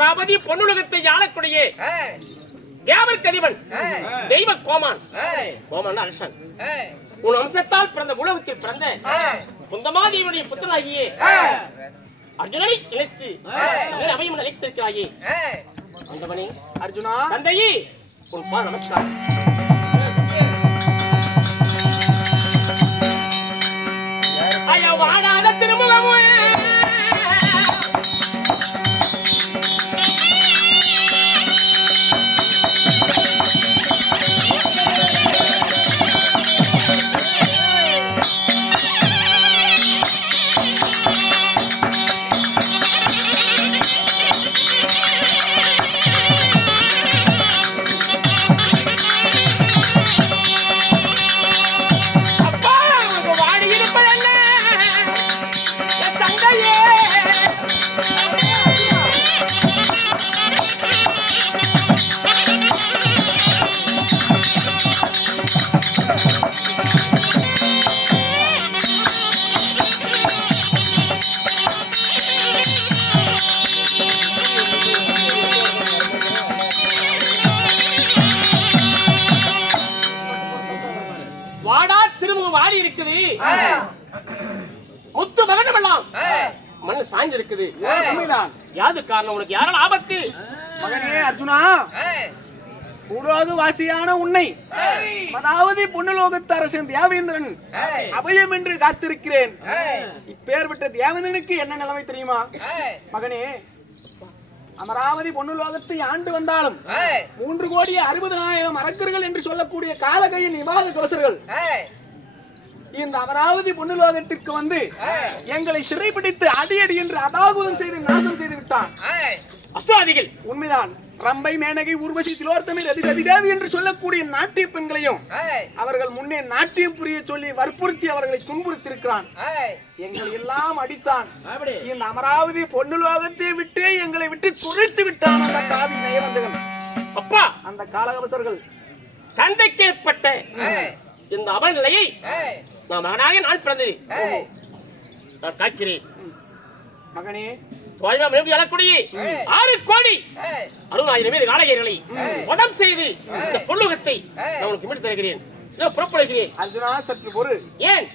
அமராவதி பொன்னுலகத்தை ஆளக்கூடிய தேவர் கரிவன் தெய்வ கோமான் கோமான் அரசன் உன் அம்சத்தால் பிறந்த உலகத்தில் பிறந்த குந்தமாதேவியுடைய புத்தனாகியே அர்ஜுனனை இணைத்து அவையும் நினைத்திருக்கிறாயே அந்தவனே அர்ஜுனா தந்தையே உன் பா நமஸ்காரம். ஐயா வாடாத திருமுகமே முத்து மகனமெல்லாம் மண்ணு சாய்ந்து இருக்குது. யாது காரணம்? உனக்கு யாரால் ஆபத்து? மகனே அர்ஜுனா, கூடாது வாசியான உன்னை அதாவது பொன்னுலோகத்து அரசன் தேவேந்திரன் அபயம் என்று காத்திருக்கிறேன். இப்பேர் விட்ட தேவேந்திரனுக்கு என்ன நிலைமை தெரியுமா? மகனே, அமராவதி பொன்னுலோகத்தை ஆண்டு வந்தாலும் 3,60,00,000 அரக்கர்கள் என்று சொல்லக்கூடிய காலகையின் விவாத கோசர்கள் இந்த அமராவதி பொன்னுலோகத்திற்கு வந்து எங்களை சிறைப்பிடித்து அடியடி என்று அபாகுதம் செய்து நாசம் செய்து விட்டான். அசுராதிகள் உண்மைதான். ரம்பை, மேனகை, ஊர்வசி, திலோத்தமை, ரதிதேவி என்று சொல்லக்கூடிய நாட்டிய பெண்களையும் அவர்கள் முன்னே நாட்டியம் புரிய சொல்லி வற்புறுத்தி அவர்களை துன்புறுத்திருக்கிறான். எங்களை எல்லாம் அடித்தான். இந்த அமராவதி பொன்னுலோகத்தை விட்டு எங்களை விட்டு துரைத்து விட்டான் அந்த காவி நயவஞ்சகன். அப்பா, அந்த காலகவசர்கள் தந்தைக்கு ஏற்பட்ட இந்த அவநிலையை நான் மகனாக நான் பிறந்தேன். நான் காக்கிறேன். மகனே, அழக்கூடிய 6 கோடி 60,000 பேர் காளையர்களை வதம் செய்து இந்த பொன்னுலகத்தை நான் உனக்கு மீட்டு தருகிறேன். புறப்படுகிறேன். அர்ஜுனா, சற்று பொறு. ஏன்?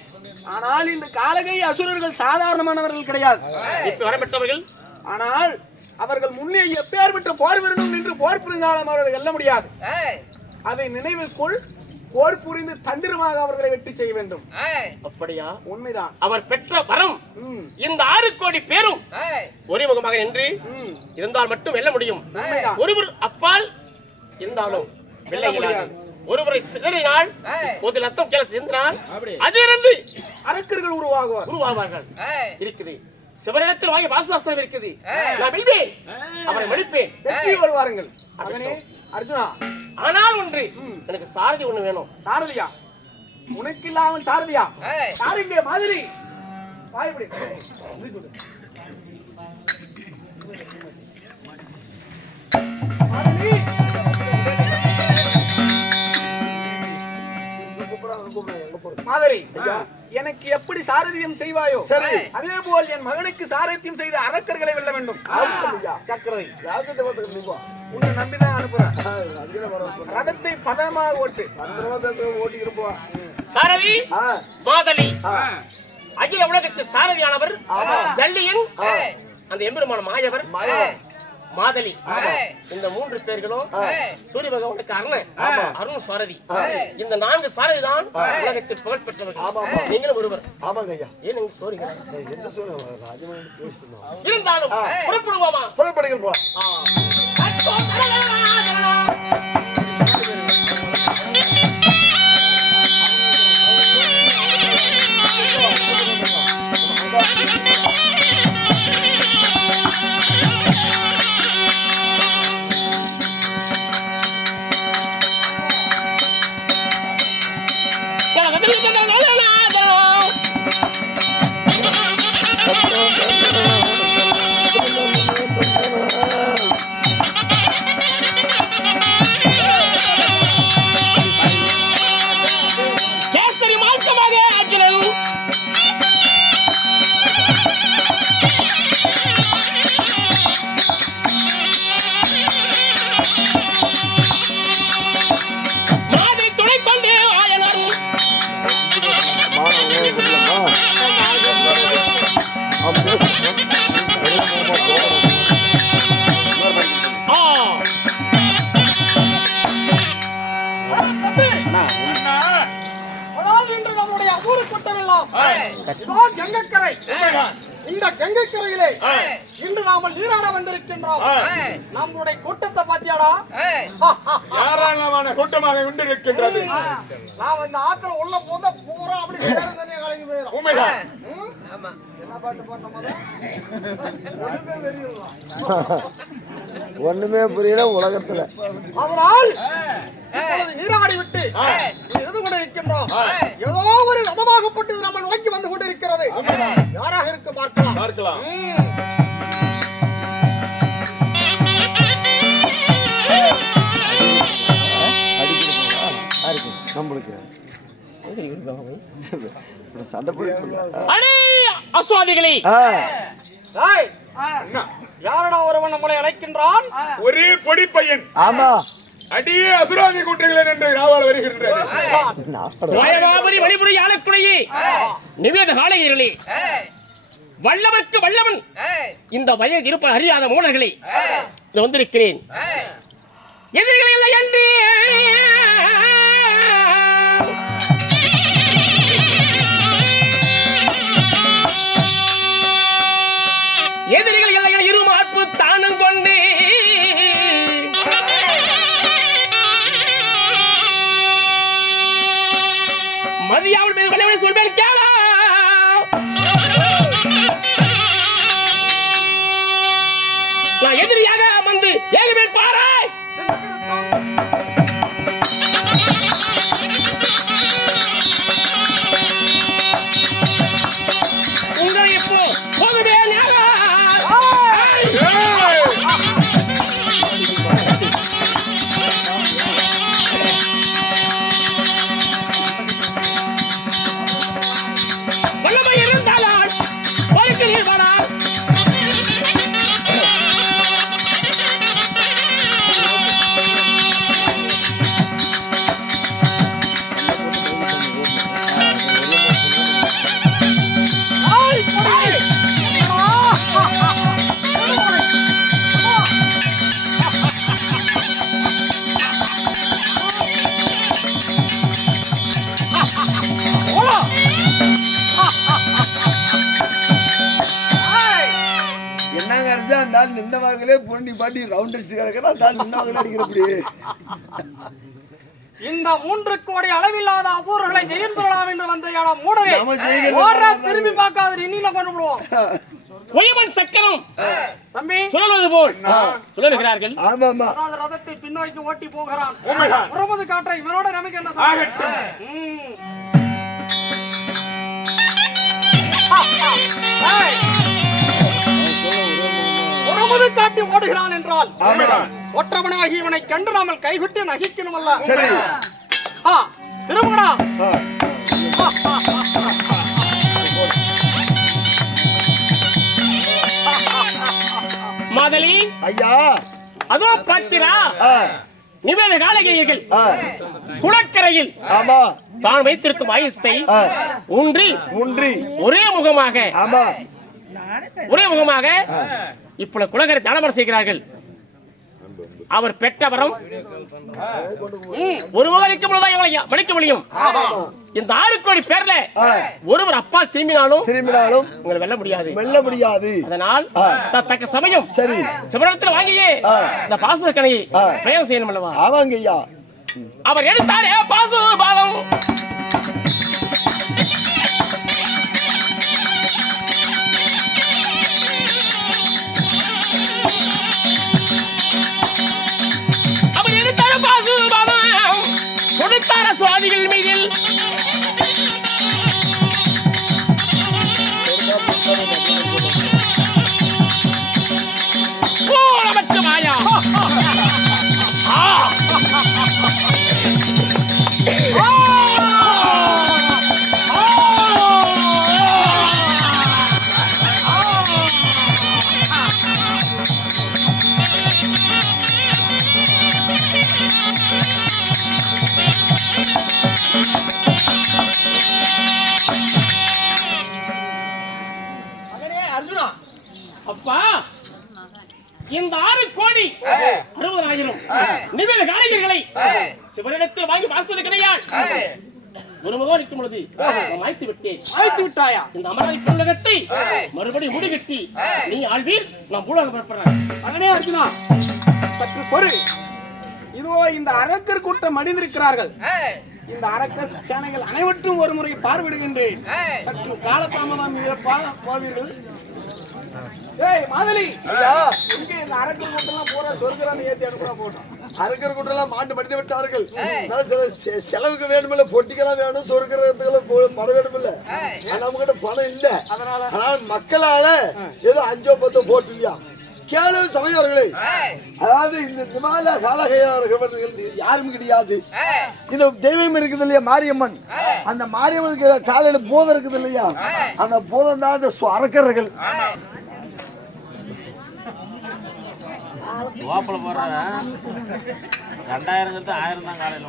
ஆனால் இந்த காலகை அசுரர்கள் சாதாரணமானவர்கள் கிடையாது. இப்ப வரப்பட்டவர்கள். ஆனால் அவர்கள் முன்னே எப்பேர் விட்டு போர் விரணும் என்று போர் புரிந்தாலும் அவர்கள் வெல்ல முடியாது. அதை நினைவுக்குள் போர் புரிந்து தந்திரமாக அவர்களை வெற்றி செய்ய வேண்டும். அப்படியா? உண்மைதான். அவர் பெற்ற வரம் இந்த 6 கோடி பேரும் ஒரே முகமாக என்று இருந்தால் மட்டும் வெல்ல முடியும். ஒருவர் அப்பால் இருந்தாலும் வெல்ல முடியாது. ஒருவரை சிதறினால் ஒரு லத்தம் கீழே சிந்தினால் அதிலிருந்து அரக்கர்கள் உருவாவார்கள். இருக்குது. சிவனிடத்தில் வாங்கி வாசுவாஸ்திரம் இருக்குது. நான் வெல்வேன், அவரை மடிப்பேன், வெற்றி கொள்வார்கள். அர்ஜுனா, ஆனால் ஒன்று, எனக்கு சாரதி ஒண்ணு வேணும். சாரதியா? உனக்கு இல்லாமல் சாரதியா? சாரதிய மாதிரி வாய்ப்படி மாதிரி எனக்கு எப்படி சாரதியம் செய்வாயோ அதே போல் என் மகனுக்கு சாரதியம் செய்த அரக்கர்களை வெல்ல வேண்டும். சக்கரை உன்னை நம்பிதான் அனுப்புறேன். ரதத்தை பதமாக ஓட்டி இருப்போம். சாரதி மாதலி அகில உலகத்து சாரதியானவர் ஜல்லியன், அந்த எம்பெருமான மாயவர் மாதலி. இந்த 3 பேர்களும் சூரிய பகவானுக்கு அருண் சாரதி. இந்த 4 சாரதி தான் உலகத்தில் புகழ் பெற்றவர்கள். நீங்களும் ஒருவர். ஏன் நீங்க சோரிங்க? இருந்தாலும் புறப்படுவோமா? புறப்படுங்கள் போல. இதோ கங்கைக்கரை. இந்த கங்கைக்கரையிலே இன்று நாம நீராட வந்திருக்கின்றோம். நம்முடைய கூட்டத்தை பாத்தியாடா? யாரான கூட்டமாக கொண்டிருக்கின்றது. நான் இந்த ஆத்துல உள்ள போத பூரா அப்படி சேரும் தண்ணியை கலங்கி போயிடும். உண்மைதான். என்ன பாட்டு பாட்ட போது ஒண்ணுமே தெரியல. ஒண்ணுமே புரியல உலகத்துல. அதனால் இப்பொழுது நீராடி விட்டு எது கொண்டு இருக்கின்றோம். ஏதோ ஒரு ரதமாகப்பட்டு நம்ம நோக்கி வந்து கொண்டு இருக்கிறது. யாராக இருக்கு பார்க்கலாம். பார்க்கலாம். நம்மளுக்கு சண்டை அடே அஸ்வாதிகளே, யாரடா ஒருவன் நம்மளை அழைக்கின்றான்? ஒரே பொடி பையன். ஆமா, அடியே அசுராதி கூட்டுகிறேன் என்று ராவால் வருகின்றது. ஜெயமாபுரி வழிபுரி ஆளக்குடையே நிவேத காளையர்களே, வல்லவர்க்கு வல்லவன் இந்த வயது இருப்ப அறியாத மூடர்களே வந்திருக்கிறேன். எதிரிகள் இல்லை என்று எதிரிகள் இல்லை என இருமார்ப்பு தானும் கொண்டு மதியாவில் மீது வல்லவனை சொல்வேன் கேளா. நான் எதிரியாக வந்து ஏகமேல் பாரு. உங்களை இப்போ போதுமே வல்லமை இருந்தால் போருக்கு நீர்வாடா. என்னங்க அரிசா நான் நின்னவாங்களே புரண்டி பாட்டி ரவுண்ட் அடிச்சு கிடக்கிறேன். நான் நின்னவாங்களே அடிக்கிறபடி. இந்த 3 கோடி அளவில்லாத அசூர்களை ஜெயிந்துள்ளலாம் என்று வந்த மூடவே நாம ஜெயிக்கணும். ஓடுறா, திரும்பி பார்க்காத இன்னில கொண்டு விடுவோம். பொய்யவன் சக்கரம் தம்பி சொல்லுவது போல் சொல்லுகிறார்கள். ஆமா ஆமா, அதாவது ரதத்தை பின்னோக்கி ஓட்டி போகிறான். புறமது காற்றை இவனோட நமக்கு என்ன புறமது காட்டி ஓடுகிறான் என்றால் ஒற்றவனாகி இவனை கண்டு நாமல் கைவிட்டு நகிக்கணும் அல்ல. சரி திருமணா மாதலி ஐயா, அதோ பார்க்கிறா நிவேத காளையர்கள் குளக்கரையில் ஆமா தான் வைத்திருக்கும் ஆயுதத்தை ஊன்றி ஒரே முகமாக இப்பொழுது குலகரை தானமரம் செய்கிறார்கள். அவர் பெற்ற வரம் ஒரு மகனுக்கு மணிக்க முடியும். இந்த 6 கோடி பேர்ல ஒருவர் அப்பால் திரும்பினாலும் உங்களை வெல்ல முடியாது. அதனால் தக்க சமயம் சரி சிவரத்தில் வாங்கியே இந்த பாசுர கணையை பிரயோகம் செய்யணும் அல்லவா? ஆமாங்க ஐயா. அவர் எடுத்தாரே பாசுர பாலம். கொடுத்தார சுவாதிகள் மீதில் நமக்கு மாயா அப்பா இந்த 6 கோடி 60,000 நிவேத காளையர்களை சிவனிடத்தில் வாங்கி வாசுவது கிடையாது. ஒருமுகம் நிற்கும் பொழுது நான் மாய்த்து விட்டேன். மாய்த்து விட்டாயா? இந்த அமராவதி புல்லகத்தை மறுபடியும் முடிகட்டி நீ ஆழ்வீர், நான் பூலோகம் புறப்படுறேன். மகனே அர்ஜுனா, சற்று பொறு. இதோ இந்த அரக்கர் கூட்டம் மடிந்திருக்கிறார்கள். இந்த அரக்கர் சேனைகள் அனைவற்றும் ஒரு முறை பார்வையிடுகின்றேன். சற்று காலதாமதம் போவீர்கள். ஏய் மாதலி, எங்க இந்த அரக்கர் கூட்டம் பூரா சொர்க்கரான ஏத்தி அனுப்புறா போட்டோம். அரக்கர் கூட்டெல்லாம் மாண்டு மடித்து விட்டார்கள். செலவுக்கு வேணுமில்ல, பொட்டிக்கெல்லாம் வேணும், சொர்க்கிறதுக்கெல்லாம் பணம் வேணுமில்ல. நம்ம கிட்ட பணம் இல்ல. அதனால மக்களால ஏதோ 5-10 போட்டுவியா கேளு சமயவர்களே. அதாவது இந்த திமால காலகையவர்கள் யாரும் கிடையாது. இந்த தெய்வம் இருக்குது இல்லையா, மாரியம்மன். அந்த மாரியம்மனுக்கு காலையில போதம் இருக்குது இல்லையா, அந்த போதம் தான் இந்த அரக்கர்கள். ஓப்பல போடுறாங்க 2000 1000 தான் காலையில்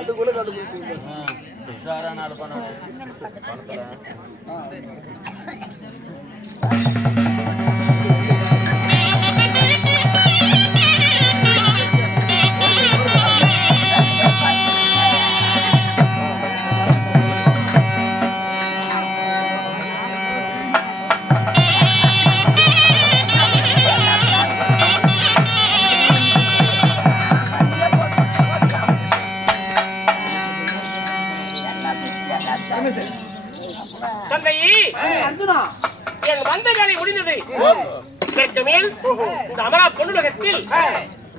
அதுக்குள்ள கண்டுபிடிச்சு நாலு பணம் அர்ஜுனா, என் வந்த வேலை முடிந்தது. இதற்கு மேல் இந்த அமரா பொன்னுலகத்தில்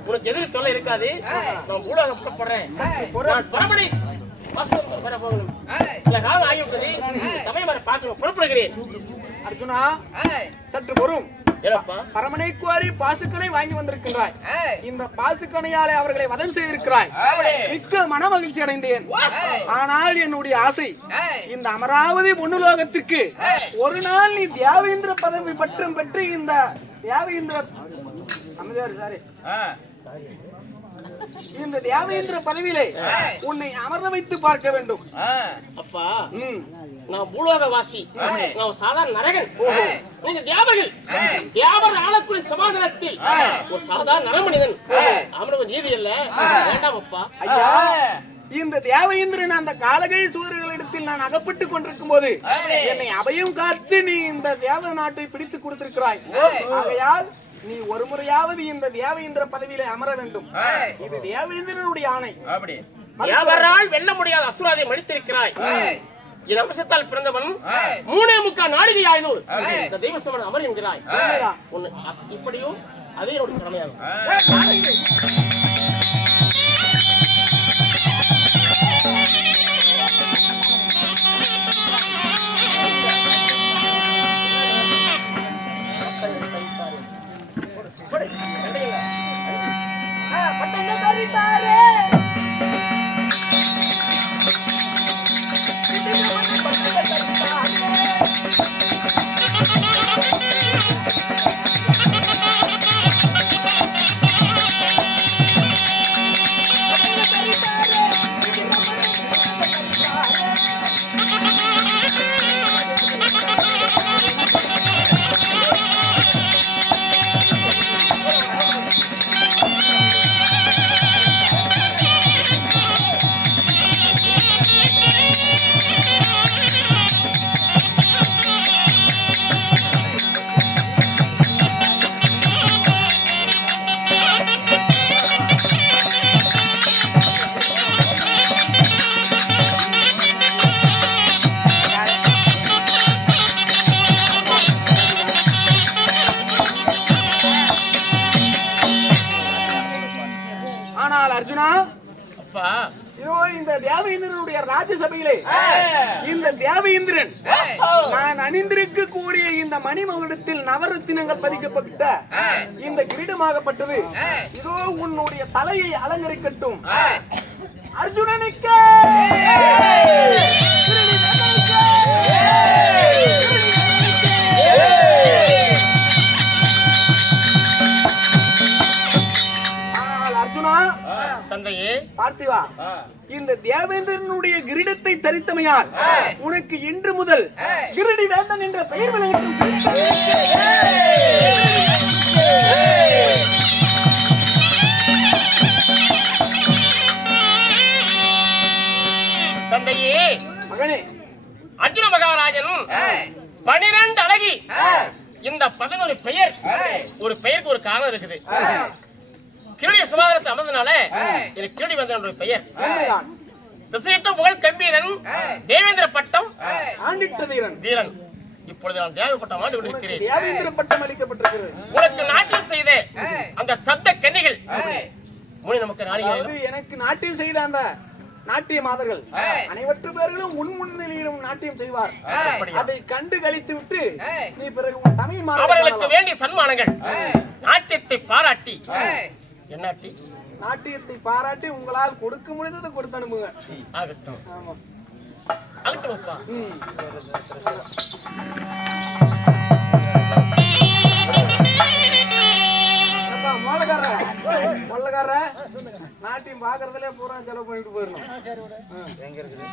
உனக்கு எதிர்த்து தொல்லை இருக்காது. நான் பூலோகம் புறப்படுறேன். நான் பரமனை வர போகணும். சில காலம் ஆகிவிட்டது. சமயம் வர பார்க்கணும். புறப்படுகிறேன். அர்ஜுனா, சற்று பொறும். பரமனை கோரி பாசுக்கனை வாங்கி வந்திருக்கிறாய். இந்த பாசுக்கனையாலே அவர்களை வதம் செய்திருக்கிறாய். மிக்க மன மகிழ்ச்சி அடைந்தேன். ஆனால் என்னுடைய ஆசை, இந்த அமராவதி பொன்னுலோகத்திற்கு ஒரு நாள் நீ தேவேந்திர பதவி பற்றும் பெற்று இந்த தேவேந்திர இந்த தேவேந்திர பதவியிலே உன்னை அமர வைத்து பார்க்க வேண்டும். அப்பா, நான் பூலோக வாசி, நான் சாதாரண நரகன். நீங்க தியாபர்கள், தியாபர் ஆளக்கூடிய சமாதானத்தில் ஒரு சாதாரண நரமனிதன். அமரவன் நீதி அல்ல. வேண்டாம் அப்பா. ஐயா, இந்த தேவேந்திரன் அந்த காலகை சூரியர்களிடத்தில் நான் அகப்பட்டுக் கொண்டிருக்கும் போது என்னை அபயம் காத்து நீ இந்த தேவ நாட்டை பிடித்து கொடுத்திருக்கிறாய். ஆகையால் நீ ஒரு முறையாவது இந்த தேவேந்திர பதவியிலே அமர வேண்டும். இது தேவேந்திரனுடைய ஆணை. தேவரால் வெல்ல முடியாத அசுராதை மடித்திருக்கிறாய். என் அம்சத்தால் பிறந்தவன் 3.25 நாழிகை ஆயுள் இந்த தெய்வ சமன் அமர் என்கிறாய். இப்படியும் அதே என்னுடைய கடமையாகும். அர்ஜுனா, இந்த தேவேந்திரனுடைய ராஜ்யசபையிலே இந்த தேவேந்திரன் நான் அணிந்திருக்கக்கூடிய இந்த மணிமகுடத்தில் நவரத்தினங்கள் பதிக்கப்பட்ட இந்த கிரீடமாகப்பட்டது இதோ உன்னுடைய தலையை அலங்கரிக்கட்டும். அர்ஜுனனுக்கு தந்தையே பார்த்திவா, இந்த தேவேந்திரனுடைய கிரீடத்தை தரித்தமையால் உனக்கு இன்று முதல் கிரீடி வேந்தன் என்ற பெயர் விளங்கட்டும். சிவனே, அர்ஜுன மகாராஜன் 12 அழகி இந்த 11 பெயர் ஒரு பெயருக்கு ஒரு காரணம் இருக்குது. கிருடைய சுமாரத்தை அமர்ந்தனால எனக்கு கிருடி வந்த ஒரு பெயர். உண்மைதான். திசையிட்ட புகழ் கம்பீரன் தேவேந்திர பட்டம் ஆண்டிட்ட தீரன். தீரன். இப்பொழுது நான் தேவ பட்டம் ஆண்டு கொண்டிருக்கிறேன். தேவேந்திர பட்டம் அளிக்கப்பட்டிருக்கிறது. உனக்கு நாட்டியம் செய்த அந்த சப்த கன்னிகள் முனி நமக்கு நாளிகள் அதாவது எனக்கு நாட்டியம் செய்த அந்த நாட்டிய மாதர்கள் அனைவற்று பேர்களும் உன் முன்னிலையிலும் நாட்டியம் செய்வார். அதை கண்டு கழித்து விட்டு நீ பிறகு உன் தமிழ் அவர்களுக்கு வேண்டிய சன்மானங்கள் நாட்டியத்தை பாராட்டி என்னாட்டி நாட்டியத்தை பாராட்டி உங்களால் கொடுக்க முடிந்ததை கொடுத்து அனுப்புங்க. ஆகட்டும் ஆமா. ஆகட்டும் அப்பா. மொல்லக்கார நாட்டியம் பாக்குறதுல பூரா செலவு பண்ணிட்டு போயிடணும். எங்க இருக்குது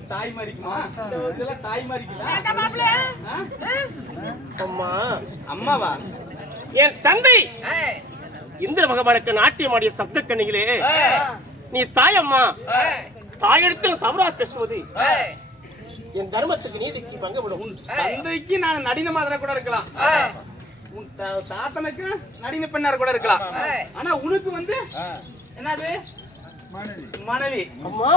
ஒரு தாய் மாதிரிக்குமா இதெல்லாம் தாய் மாதிரிக்குதா அம்மா அம்மாவா என் தந்தை இந்திர பகவானுக்கு நாட்டியம் ஆடிய சப்த கண்ணிகளே நீ தாயம்மா தாயெடுத்து தவறா பேசுவது என் தர்மத்துக்கு நீதிக்கு பங்கப்படும். உன் தந்தைக்கு நான் நடின மாதிரி கூட இருக்கலாம், உன் தாத்தனுக்கு நடின பெண்ணார் கூட இருக்கலாம், ஆனா உனக்கு வந்து என்னது மனைவி. அம்மா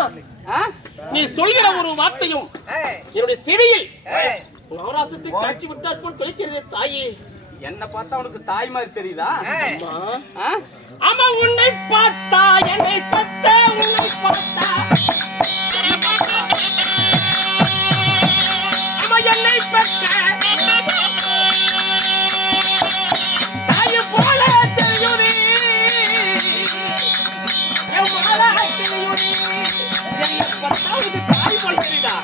நீ சொல்கிற ஒரு வார்த்தையும் என்னுடைய செவியில் நவராசத்தை காட்சி விட்டாற் போல் தொலைக்கிறதே தாயே. என்ன பார்த்தா உனக்கு தாய் மாதிரி தெரியுதா? ஆமா உன்னை பார்த்தா என்னை பத்த உன்னை பார்த்தா ஆமா என்னை பத்த தாய் போல தெரியுது என் மாலா தெரியுது என்னை பார்த்தா உனக்கு தாய் போல தெரியுதா?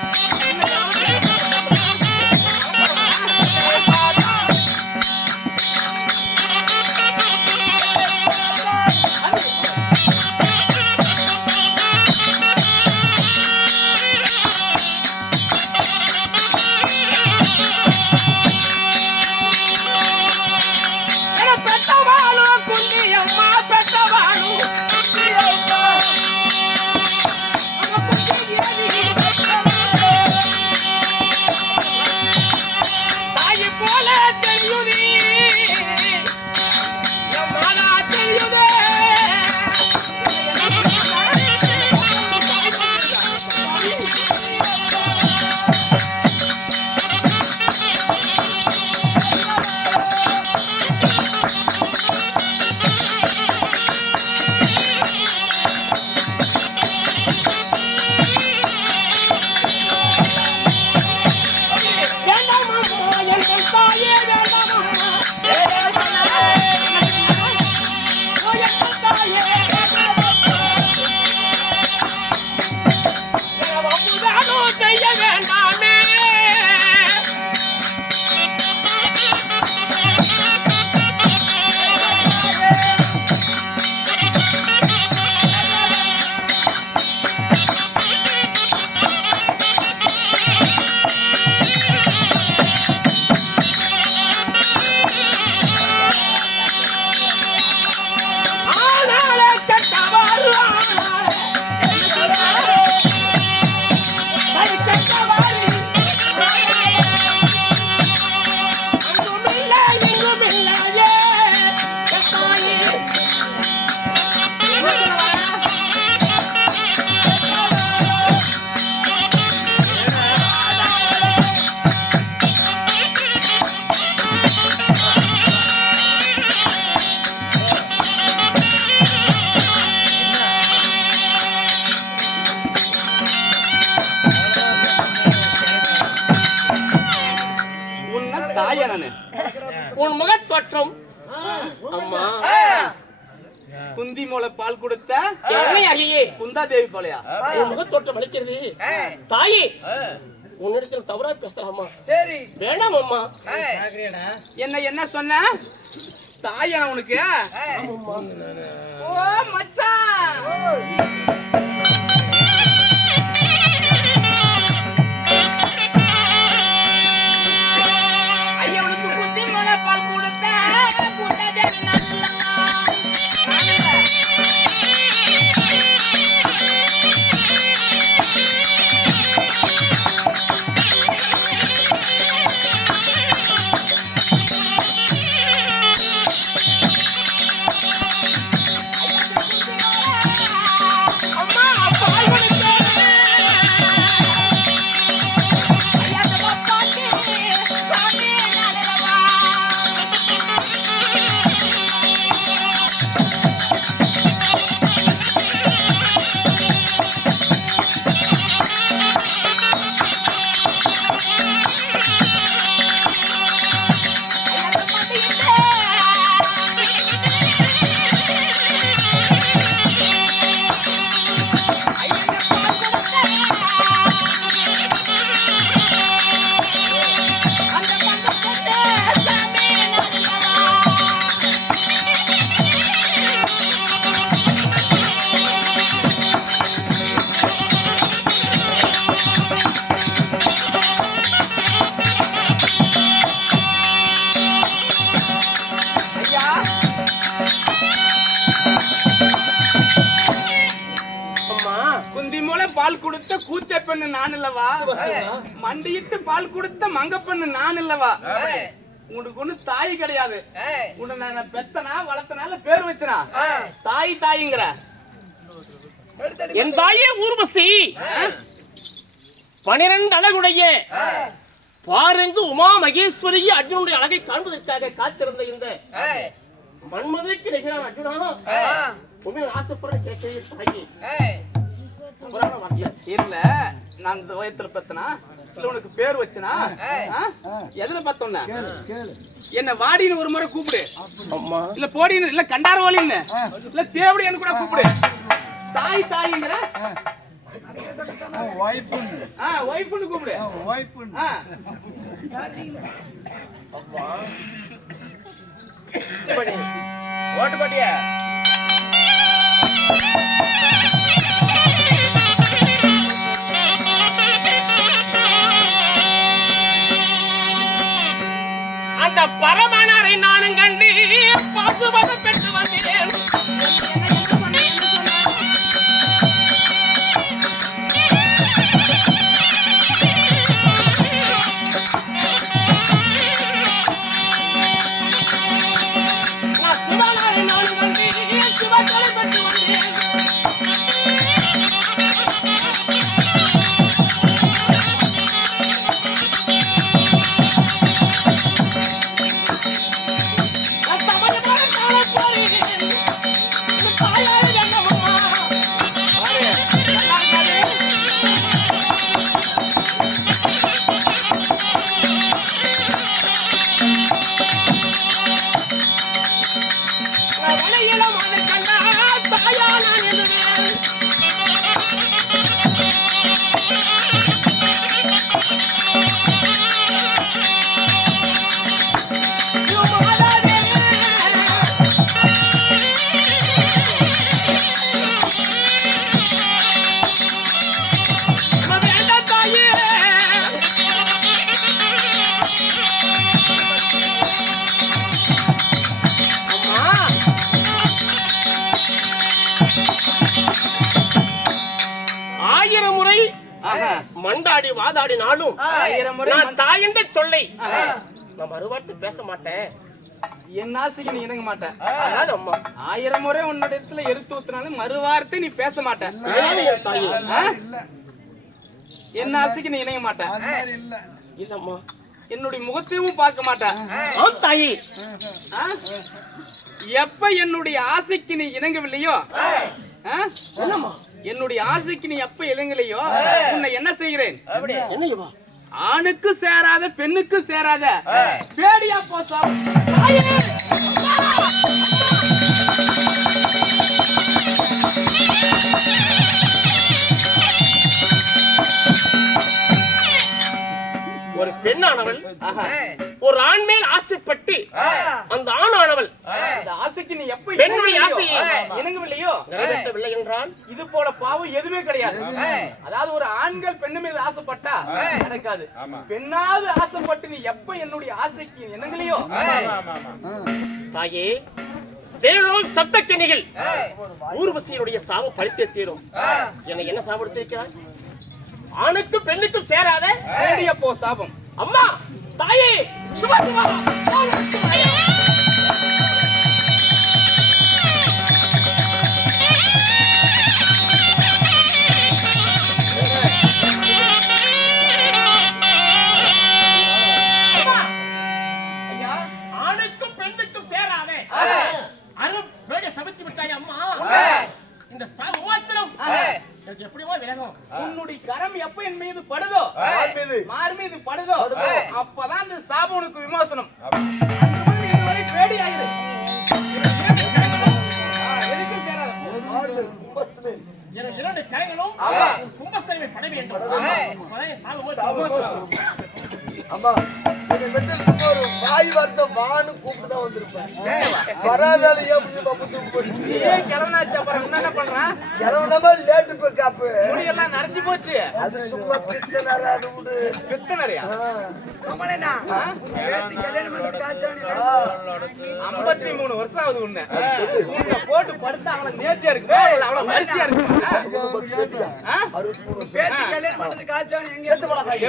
உன் முகத்தோற்றம் அம்மா குந்தி மூல பால் கொடுத்த அகையே குந்தா தேவி போலையா? உன் முகத்தோற்றம் அளிக்கிறது தாயே. உன்னிடத்தில் தவறா பேசலாமா? சரி வேண்டாம் அம்மா. என்ன சொன்ன தாயா உனக்கு? ஓ மச்சான் அம்மா நான் இல்லவா? மண்டியிட்டு பால் கொடுத்த மங்கப்பண்ணு நான் இல்லவா? உனக்கு ஒண்ணு தாய் கிடையாது. உன்னை நான் பெத்தனா வளர்த்தனால பேர் வச்சனா? தாய் தாய்ங்கிற என் தாயே ஊர்வசி 12 அழகுடைய பாருங்க உமா மகேஸ்வரி அர்ஜுனுடைய அழகை காண்பதற்காக காத்திருந்த இந்த மன்மதற்கு நிகரான அர்ஜுனா உண்மையில் ஆசைப்படுற கேட்கவே தாயே. இல்ல நான் இந்த வயத்துல பெத்தனா இல்ல உனக்கு பேர் வச்சனா? எதுல பத்தோன்ன என்ன வாடின்னு ஒரு முறை கூப்பிடு, இல்ல போடின்னு, இல்ல கண்டார ஓலின்னு, இல்ல தேவடின்னு கூட கூப்பிடு. தாய் தாய்ங்கிற வைஃப்னு கூப்பிடு. ஓட்டுப்பாட்டியா அந்த பரமனாரை நானும் கண்டு பாசுபதம் பெற்று வந்தேன். நான் சிவனாரை நானும் கண்டு சிவத்தலை பெற்று வந்தேன். மண்டாடி வாதாடினாலும் நான் தாய் என்ற சொல்லை நான் மறுவார்த்தை பேச மாட்டேன். என் ஆசைக்கு நீ இணங்க மாட்டேன். அதாவது அம்மா 1000 முறை உன்னோட இடத்துல எடுத்து ஊத்துனாலும் மறுவார்த்தை நீ பேச மாட்டேன். என் ஆசைக்கு நீ இணங்க மாட்டேன். இல்லம்மா என்னுடைய முகத்தையும் பார்க்க மாட்டேன். தாயி எப்ப என்னுடைய ஆசைக்கு நீ இணங்கவில்லையோ, என்னுடைய ஆசைக்கு நீ எப்ப இணங்கலையோ உன்னை என்ன செய்கிறேன்? என்னையவா? ஆணுக்கு சேராத பெண்ணுக்கு சேராத பேடியா போசா. ஒரு பெண்ணானவள் ஒரு ஆண் மேல் ஆசைப்பட்டு அந்த ஆணானவள் அந்த ஆசைக்கு நீ எப்ப பெண்ணுடைய ஆசையை இணங்கவில்லையோ நிறைவேற்றவில்லை என்றால் இது போல பாவம் எதுவுமே கிடையாது. அதாவது ஒரு ஆண்கள் பெண்ணு மீது ஆசைப்பட்டா நடக்காது. பெண்ணாவது ஆசைப்பட்டு நீ எப்ப என்னுடைய ஆசைக்கு இணங்கலையோ தாயே தேவலோக சப்தக்கன்னிகள் ஊர்வசியினுடைய சாபம் பழித்தே தீரும். என்னை என்ன சாபடிச்சிருக்கிறார்? ஆணுக்கு பெண்ணுக்கும் சேராத பேடியா போ சாபம். அம்மா தாயே சுபா சுபா ஆணுக்கும் பெண்ணுக்கும் சேராத அரும் பேடிய சமைத்து விட்டாய் அம்மா. இந்த சாபம் எப்படியோ விலகும். உன்னுடைய கரம் எப்ப என் மீது படுதோ, மார் மீது படுதோ, அப்பதான் இந்த சாபம் உனக்கு விமோசனம். இதுவரை பேடி ஆயிரு. எதுக்கும் சேராத. எனக்கு 2 கரைகளும் கும்பஸ்தலமை பட வேண்டும். சாபம் அம்மா என்னை வந்து சும்மா ஒரு வாய் வார்த்தை வான்னு கூப்பிட்டு தான் வந்திருப்பேன். வராதால ஏன் இப்படி பப்பு தூக்கு போட்டு ஏன் கிளம்புனாச்சு அப்புறம் என்ன பண்றான்? கிளம்புனமா லேட்டு போய் காப்பு. முடியெல்லாம் நரைச்சு போச்சு. அது சும்மா பித்தனாரா அது விடு. பித்தனரியா? 53 வருஷம் ஆகுது உன்னை. உன்னை போட்டு படுத்தா அவளை நேர்த்தியா இருக்கு. அவளை வரிசையா இருக்கு.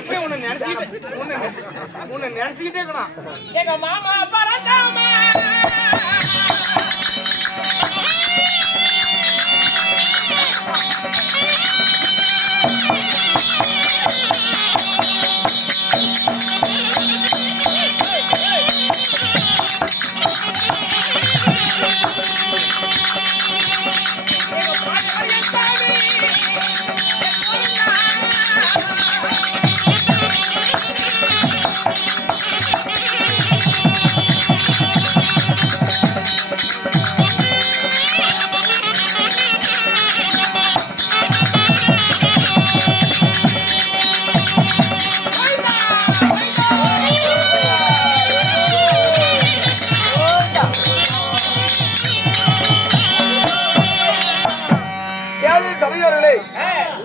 எப்படி உன்னை நினைச்சுக்கிட்டே இருக்கணும். எங்க மாமா பரந்தாமா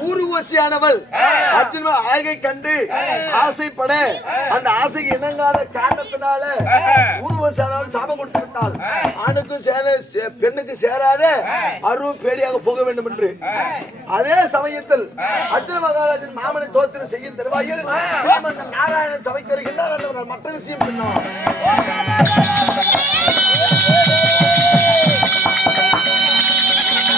ஊர்வசியானவள் அர்ஜுன அழகை கண்டு ஆசைப்பட அந்த ஆசைக்கு இணங்காத காரணத்தினால ஊர்வசியானவள் சாபம் கொடுத்து விட்டாள். ஆணுக்கும் பெண்ணுக்கு சேராத அருவும் பேடியாக போக வேண்டும் என்று. அதே சமயத்தில் அர்ஜுன மகாராஜன் மாமனை தோத்திரம் செய்யும் தருவாயில் நாராயணன் சபைக்கு வருகின்றார். மற்ற விஷயம் பின்னோம்.